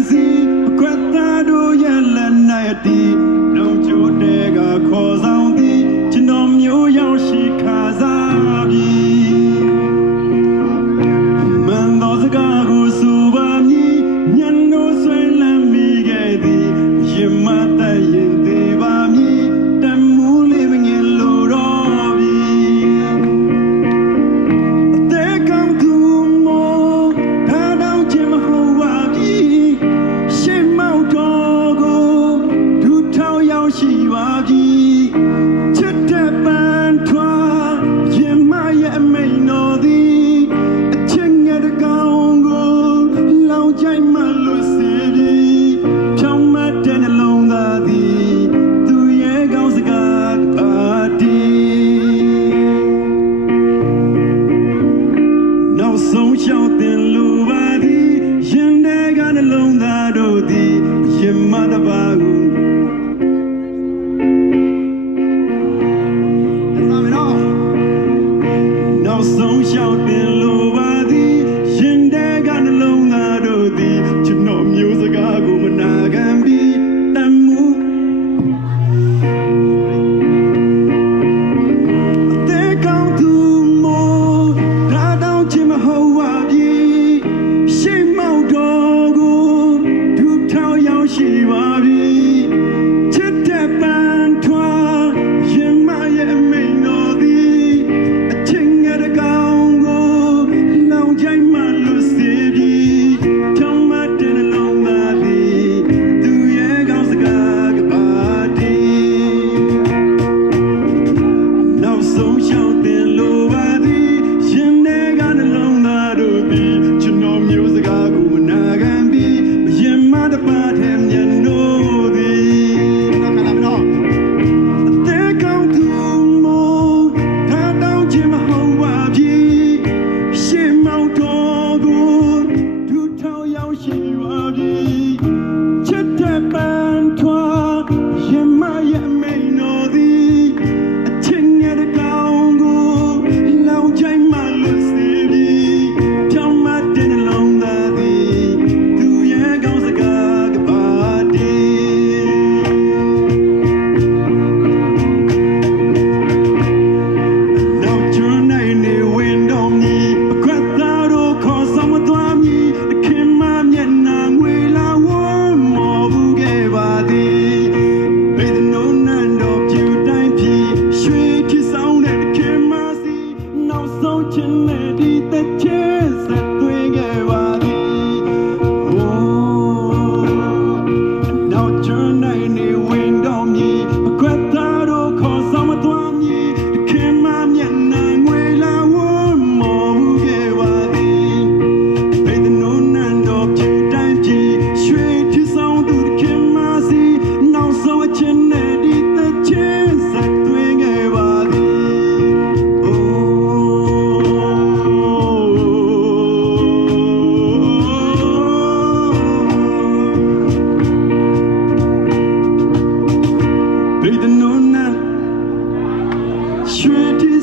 easy. Don't shout below.